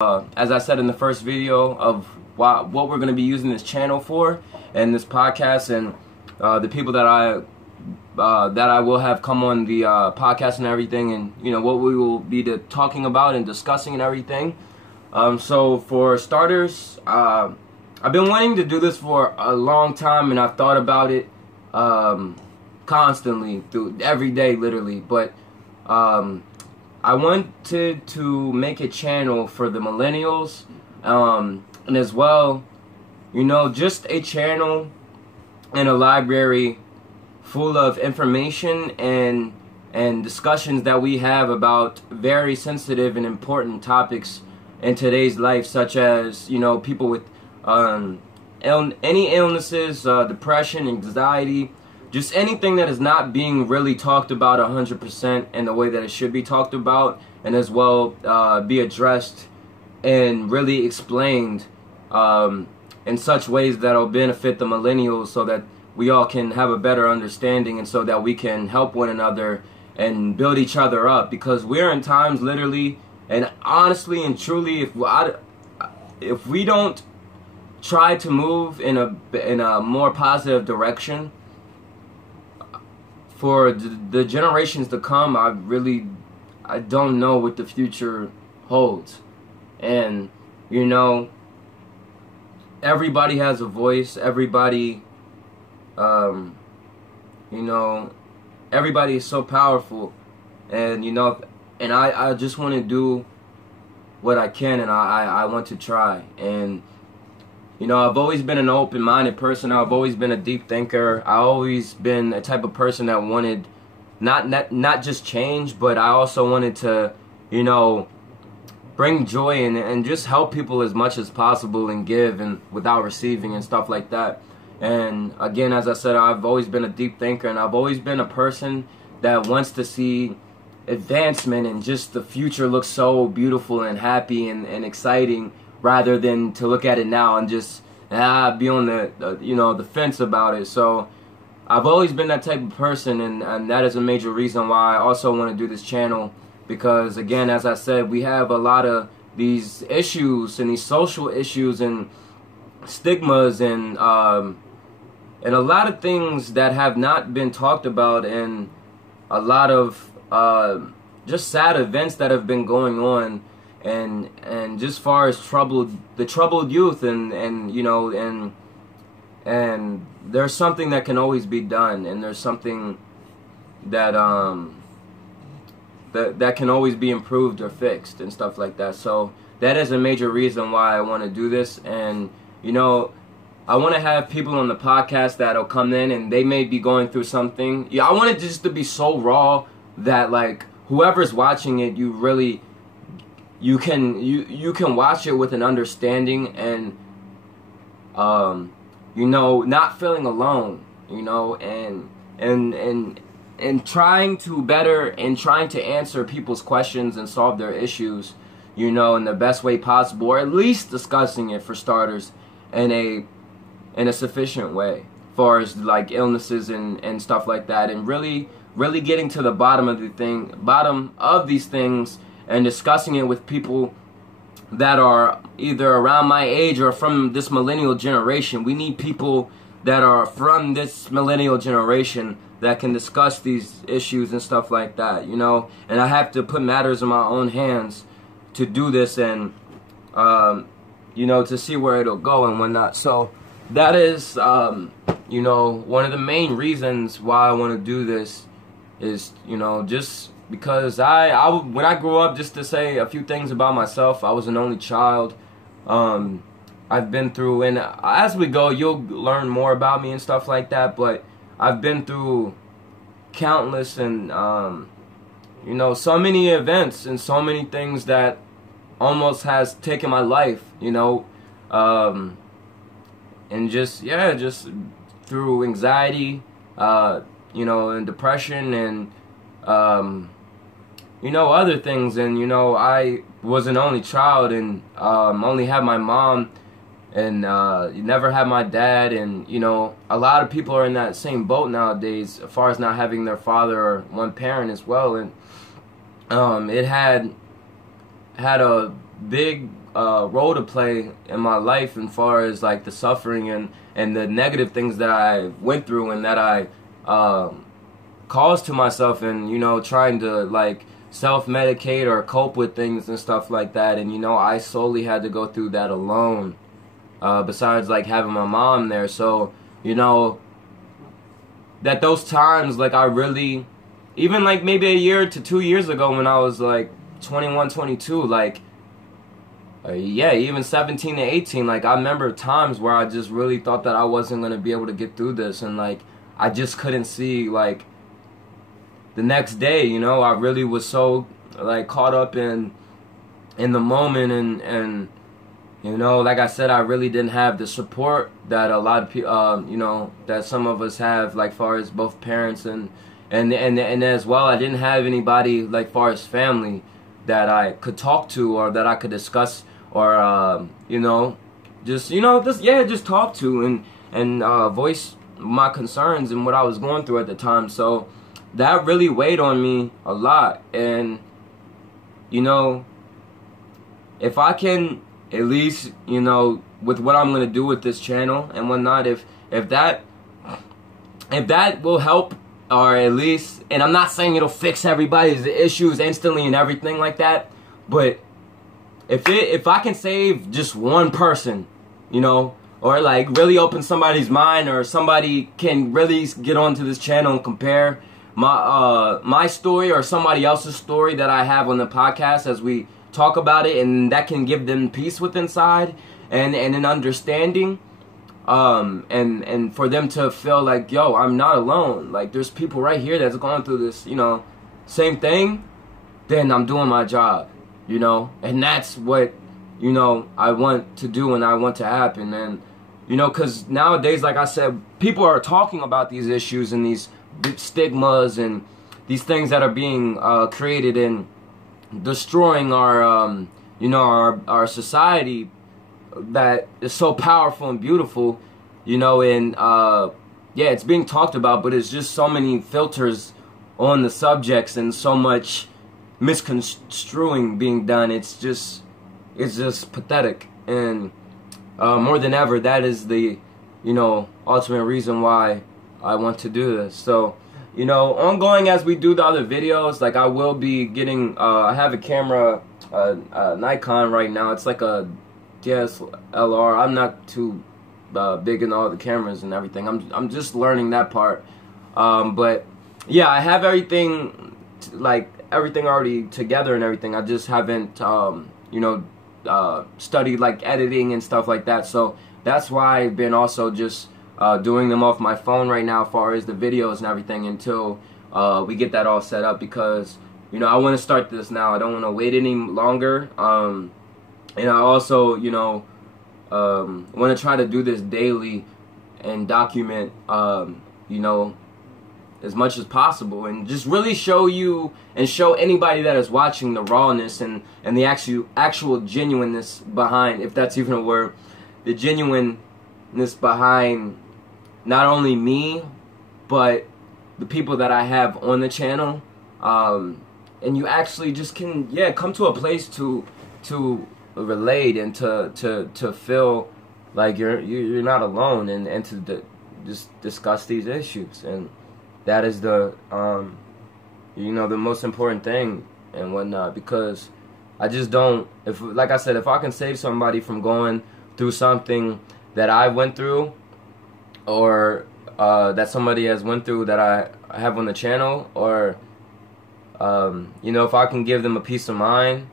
As I said in the first video of what we're going to be using this channel for and this podcast, and the people that I will have come on the podcast and everything, and what we will be talking about and discussing and everything. So for starters, I've been wanting to do this for a long time, and I've thought about it constantly through every day, literally. But I wanted to make a channel for the millennials, and as well, just a channel and a library full of information and discussions that we have about very sensitive and important topics in today's life, such as people with any illnesses, depression, anxiety, just anything that is not being really talked about 100% in the way that it should be talked about, and as well be addressed and really explained in such ways that will benefit the millennials, so that we all can have a better understanding, and so that we can help one another and build each other up. Because we're in times, literally and honestly and truly, if we don't try to move in a more positive direction for the generations to come, I don't know what the future holds. And everybody has a voice. Everybody everybody is so powerful, and and I just want to do what I can, and I want to try. And I've always been an open-minded person. I've always been a deep thinker. I've always been a type of person that wanted not just change, but I also wanted to bring joy and just help people as much as possible, and give and without receiving and stuff like that. And again, as I said, I've always been a deep thinker, and I've always been a person that wants to see advancement, and just the future looks so beautiful and happy and exciting, rather than to look at it now and just be on the fence about it. So I've always been that type of person, and that is a major reason why I also want to do this channel. Because again, as I said, we have a lot of these issues and these social issues and stigmas and a lot of things that have not been talked about, and a lot of just sad events that have been going on, and just far as the troubled youth, and there's something that can always be done, and there's something that that can always be improved or fixed and stuff like that. So that is a major reason why I want to do this. And I want to have people on the podcast that'll come in and they may be going through something. Yeah, I want it just to be so raw that, like, whoever's watching it, you can watch it with an understanding, and not feeling alone, and trying to better and trying to answer people's questions and solve their issues, in the best way possible, or at least discussing it, for starters, in a sufficient way, as far as like illnesses and stuff like that, and really getting to the bottom of these things, and discussing it with people that are either around my age or from this millennial generation. We need people that are from this millennial generation that can discuss these issues and stuff like that, and I have to put matters in my own hands to do this, and to see where it'll go and whatnot. So that is one of the main reasons why I want to do this, is just because when I grew up, just to say a few things about myself, I was an only child. I've been through, and as we go, you'll learn more about me and stuff like that, but I've been through countless and so many events and so many things that almost has taken my life, and just through anxiety, and depression, and other things. And I was an only child, and only had my mom, and never had my dad. And a lot of people are in that same boat nowadays, as far as not having their father or one parent as well. And it had a big role to play in my life as far as like the suffering and the negative things that I went through and that I caused to myself, and you know, trying to like self-medicate or cope with things and stuff like that. And you know, I solely had to go through that alone, besides like having my mom there. So you know, that those times, like I really, even like maybe a year to 2 years ago when I was like 21, 22, like yeah, even 17 to 18, like I remember times where I just really thought that I wasn't going to be able to get through this, and like I just couldn't see like the next day, you know. I really was so like caught up in the moment, and you know, like I said, I really didn't have the support that a lot of people, you know, that some of us have, like far as both parents and as well, I didn't have anybody like far as family that I could talk to or that I could discuss or you know, just talk to and voice my concerns and what I was going through at the time. So that really weighed on me a lot. And you know, if I can at least, you know, with what I'm gonna do with this channel and whatnot, if that will help, or at least, and I'm not saying it'll fix everybody's issues instantly and everything like that, but if I can save just one person, you know, or like really open somebody's mind, or somebody can really get onto this channel and compare my story or somebody else's story that I have on the podcast as we talk about it, and that can give them peace within inside and an understanding, and for them to feel like, yo, I'm not alone, like there's people right here that's going through this, you know, same thing, then I'm doing my job, you know. And that's what, you know, I want to do and I want to happen. And you know, because nowadays, like I said, people are talking about these issues and these stigmas and these things that are being created and destroying our you know, our society that is so powerful and beautiful, you know. And yeah, it's being talked about, but it's just so many filters on the subjects and so much misconstruing being done. It's just pathetic. And more than ever, that is the, you know, ultimate reason why I want to do this. So, you know, ongoing as we do the other videos, like I will be getting, I have a camera, Nikon right now. It's like a DSLR. I'm not too big in all the cameras and everything. I'm just learning that part. But yeah, I have everything, like everything already together and everything. I just haven't, you know, studied like editing and stuff like that. So that's why I've been also just doing them off my phone right now as far as the videos and everything until we get that all set up, because you know, I want to start this now. I don't want to wait any longer. And I also, you know, want to try to do this daily and document, you know, as much as possible, and just really show you and show anybody that is watching the rawness and the actual genuineness behind, if that's even a word, the genuineness behind not only me but the people that I have on the channel. And you actually just can, yeah, come to a place to relate and to feel like you're not alone, and to just discuss these issues. And that is the you know, the most important thing and whatnot, because I just don't, if, like I said, if I can save somebody from going through something that I went through, or that somebody has went through that I have on the channel, or you know, if I can give them a peace of mind,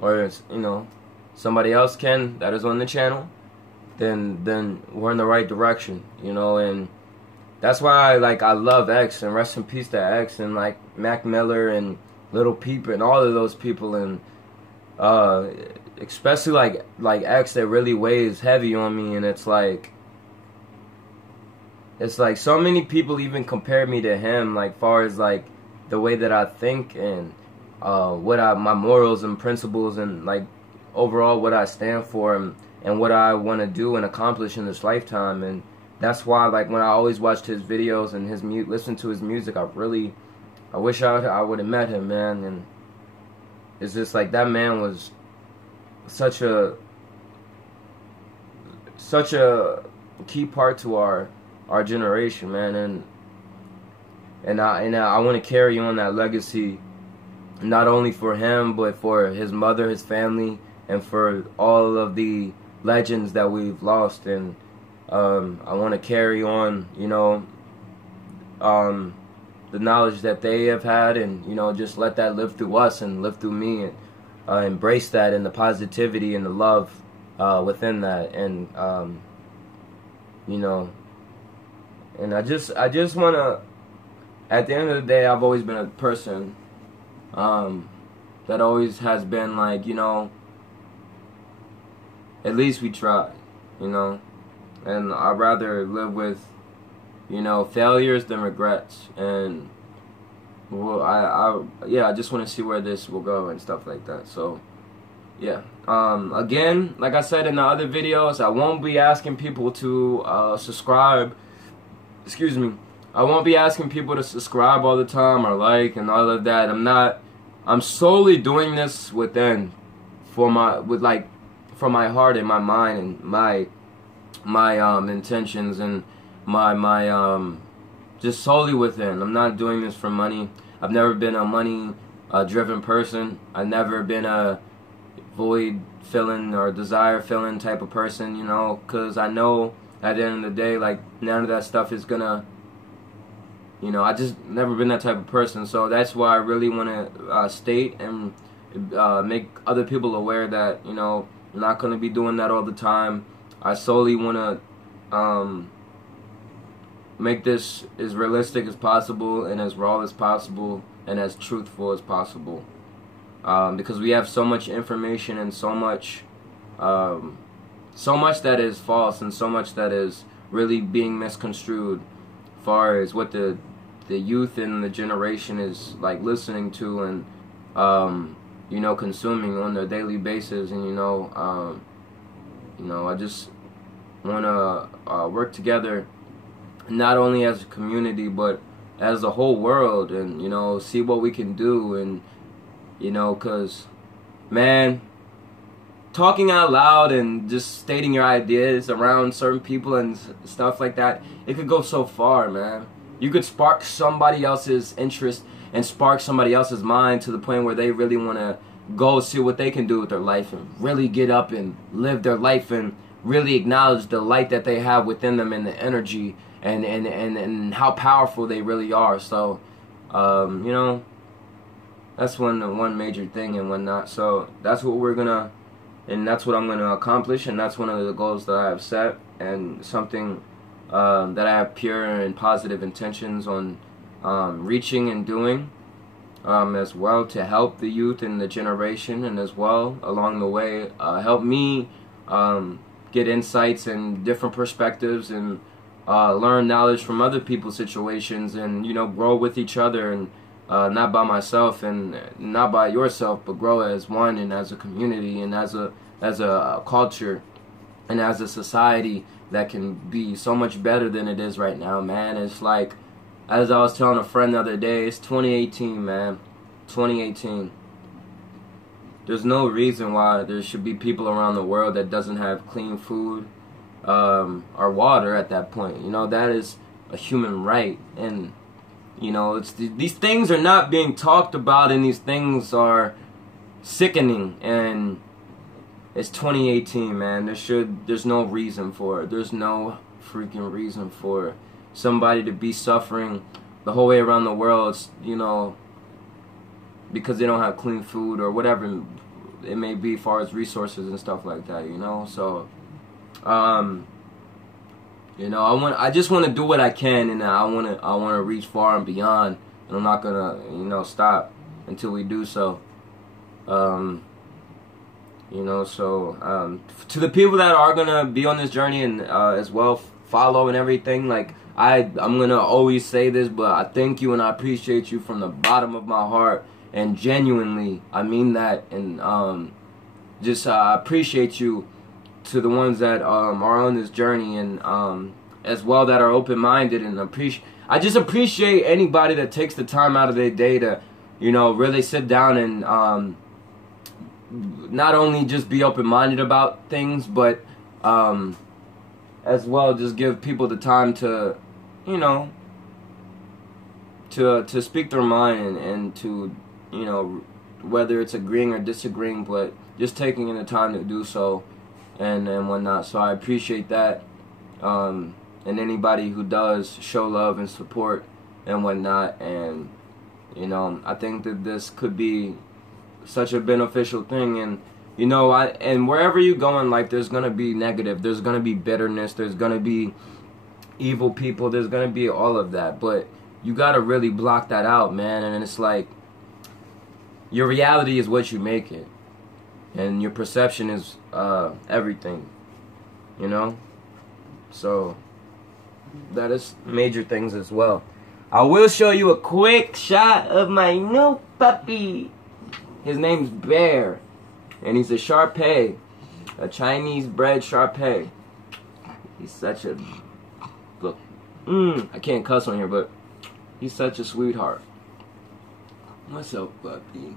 or you know, somebody else can that is on the channel, then we're in the right direction, you know. And that's why I love X, and rest in peace to X, and like Mac Miller and Little Peep and all of those people, and especially like X, that really weighs heavy on me. And it's like so many people even compare me to him, like far as like the way that I think and my morals and principles, and like overall what I stand for, and what I want to do and accomplish in this lifetime. And that's why, like, when I always watched his videos and listened to his music, I wish I would have met him, man. And it's just like, that man was such a such a key part to our generation, man, and I want to carry on that legacy, not only for him, but for his mother, his family, and for all of the legends that we've lost. And I want to carry on, the knowledge that they have had, and just let that live through us and live through me, and embrace that, and the positivity and the love within that. And and I just want to, at the end of the day, I've always been a person that always has been like, at least we tried, and I'd rather live with failures than regrets. And well, I just want to see where this will go and stuff like that. So yeah, again, like I said in the other videos, I won't be asking people to subscribe. Excuse me. I won't be asking people to subscribe all the time or like and all of that. I'm solely doing this from my heart and my mind and my intentions and my just solely within. I'm not doing this for money. I've never been a money driven person. I've never been a void filling or desire filling type of person, because I know at the end of the day, like, none of that stuff is gonna, I just never been that type of person. So that's why I really want to state and make other people aware that, I'm not going to be doing that all the time. I solely want to make this as realistic as possible and as raw as possible and as truthful as possible. Because we have so much information and so much that is false and so much that is really being misconstrued as far as what the youth and the generation is like listening to and consuming on a daily basis. And I just want to work together, not only as a community but as a whole world, and see what we can do. And because, man, talking out loud and just stating your ideas around certain people and stuff like that, it could go so far, man. You could spark somebody else's interest and spark somebody else's mind to the point where they really want to go see what they can do with their life and really get up and live their life and really acknowledge the light that they have within them and the energy and how powerful they really are. So, that's one major thing and whatnot. So that's what we're gonna, and that's what I'm gonna accomplish, and that's one of the goals that I have set, and something that I have pure and positive intentions on reaching and doing, as well, to help the youth and the generation, and as well along the way help me get insights and different perspectives and learn knowledge from other people's situations, and grow with each other, and not by myself and not by yourself, but grow as one and as a community and as a culture and as a society that can be so much better than it is right now, man. It's like, as I was telling a friend the other day, it's 2018, man. 2018. There's no reason why there should be people around the world that doesn't have clean food or water at that point. That is a human right. And it's these things are not being talked about, and these things are sickening. And it's 2018, man. There's no reason for it. There's no freaking reason for somebody to be suffering the whole way around the world, because they don't have clean food or whatever it may be, as far as resources and stuff like that. So, I just want to do what I can, and I want to reach far and beyond, and I'm not gonna, stop until we do so. To the people that are gonna be on this journey and as well follow and everything, like, I'm gonna always say this, but I thank you and I appreciate you from the bottom of my heart, and genuinely I mean that. And just appreciate you, to the ones that are on this journey, and as well, that are open-minded, and I just appreciate anybody that takes the time out of their day to really sit down and not only just be open-minded about things, but as well, just give people the time to, you know, to speak their mind and to, you know, whether it's agreeing or disagreeing, but just taking in the time to do so and whatnot. So I appreciate that. And anybody who does show love and support and whatnot. And, you know, I think that this could be such a beneficial thing. And, you know, and wherever you go in life, there's going to be negative. There's going to be bitterness. There's going to be evil people. There's going to be all of that. But you got to really block that out, man. And it's like, your reality is what you make it. And your perception is everything, you know? So, that is major things as well. I will show you a quick shot of my new puppy. His name's Bear. And he's a Shar-Pei. A Chinese bred Shar-Pei. He's such a... Look. I can't cuss on here, but he's such a sweetheart. What's up, puppy?